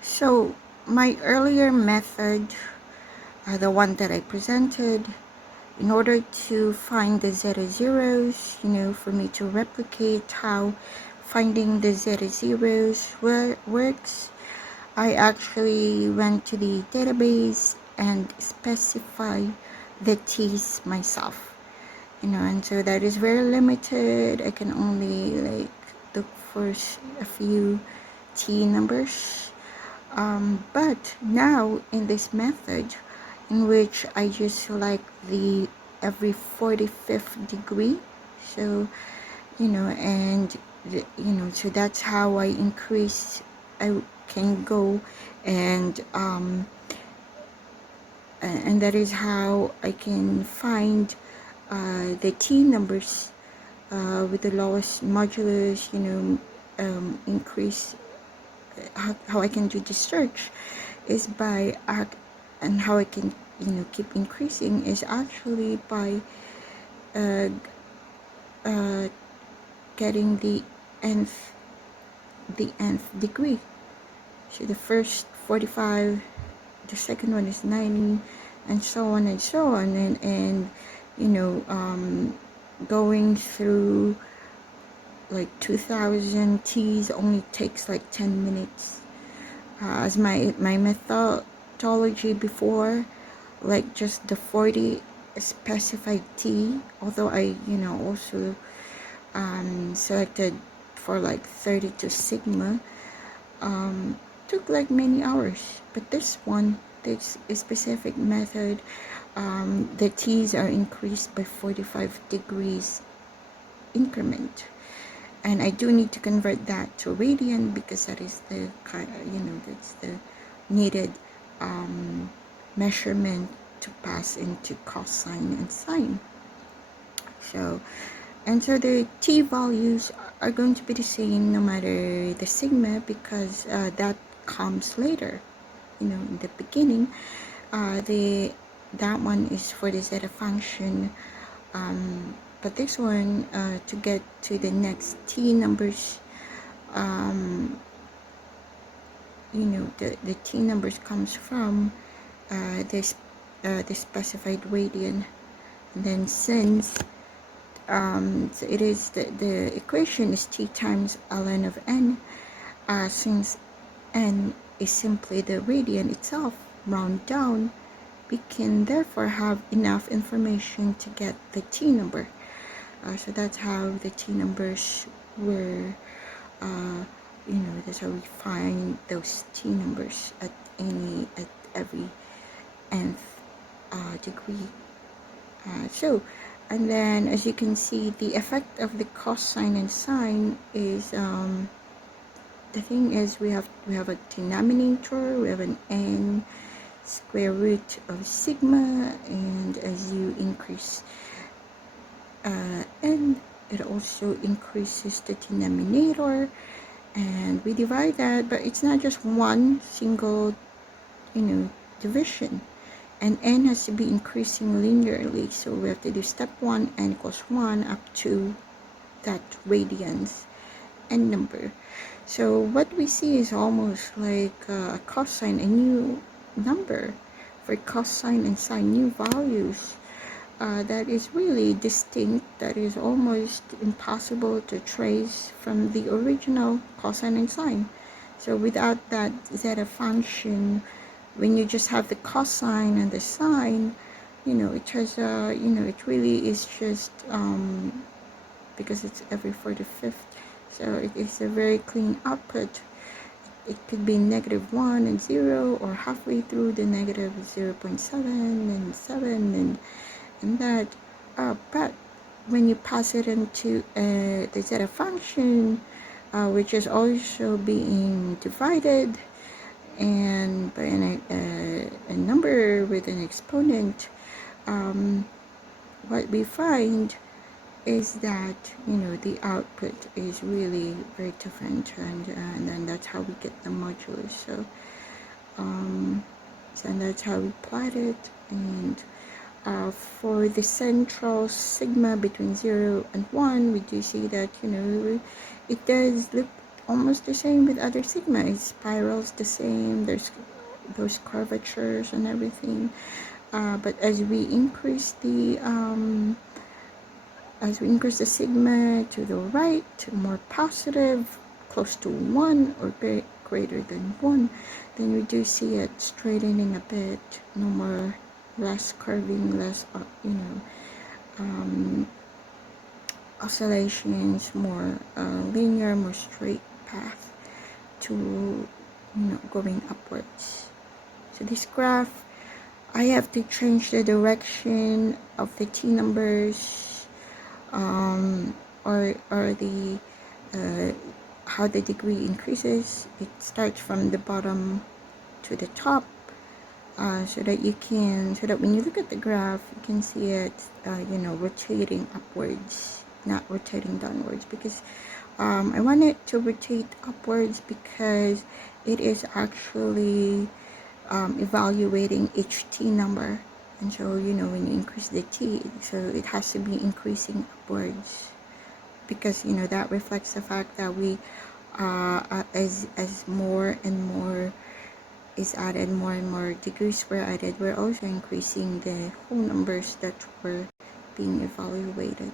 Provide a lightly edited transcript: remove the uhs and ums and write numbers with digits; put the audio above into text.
So my earlier method, the one that I presented, in order to find the zeta zeros, for me to replicate how finding the zeta zeros works, I actually went to the database and specify the t's myself, and so that is very limited. I can only look for a few t numbers. But now in this method, in which I just select the every 45th degree, so and so that's how I can go and that is how I can find the t numbers with the lowest modulus, increase. How I can do the search is by and how I can keep increasing is actually by getting the nth degree. So the first 45, the second one is 90, and so on and so on, and going through like 2000 t's only takes like 10 minutes. As my methodology before, like just the 40 specified t, although I also selected for like 32 sigma, took like many hours. But this specific method, the t's are increased by 45 degrees increment. And I do need to convert that to radian because that is the that's the needed measurement to pass into cosine and sine. So the t values are going to be the same no matter the sigma, because that comes later. In the beginning, that one is for the zeta function. But this one, to get to the next t numbers, the t numbers comes from the specified radian. And then since so it is the equation is t times ln of n, since n is simply the radian itself, round down, we can therefore have enough information to get the t number. So that's how the t numbers were, that's how we find those t numbers at every nth degree. And then as you can see, the effect of the cosine and sine is, the thing is we have a denominator, we have an n square root of sigma, and as you increase n, it also increases the denominator, and we divide that, but it's not just one single division, and n has to be increasing linearly, so we have to do step 1, n equals 1 up to that radians n number. So what we see is almost like a cosine, a new number for cosine and sine new values that is really distinct, that is almost impossible to trace from the original cosine and sine. So without that zeta function, when you just have the cosine and the sine, it has it really is just because it's every 45th, so it is a very clean output. It could be -1 and 0, or halfway through the negative 0.7 and 7 and that. But when you pass it into the zeta function, which is also being divided and by a number with an exponent, what we find is that the output is really very different, and then that's how we get the modulus. So that's how we plot it. And for the central sigma between 0 and 1, we do see that it does look almost the same with other sigma. It spirals the same, there's those curvatures and everything, but as we increase the sigma to the right, more positive, close to 1 or greater than 1, then we do see it straightening a bit, less curving, less oscillations, more linear, more straight path to going upwards. So this graph, I have to change the direction of the t numbers, or the how the degree increases. It starts from the bottom to the top, so that when you look at the graph, you can see it rotating upwards, not rotating downwards, because I want it to rotate upwards because it is actually evaluating each t number. And so when you increase the t, so it has to be increasing upwards, because that reflects the fact that we as more and more is added, more and more degrees were added, we're also increasing the whole numbers that were being evaluated.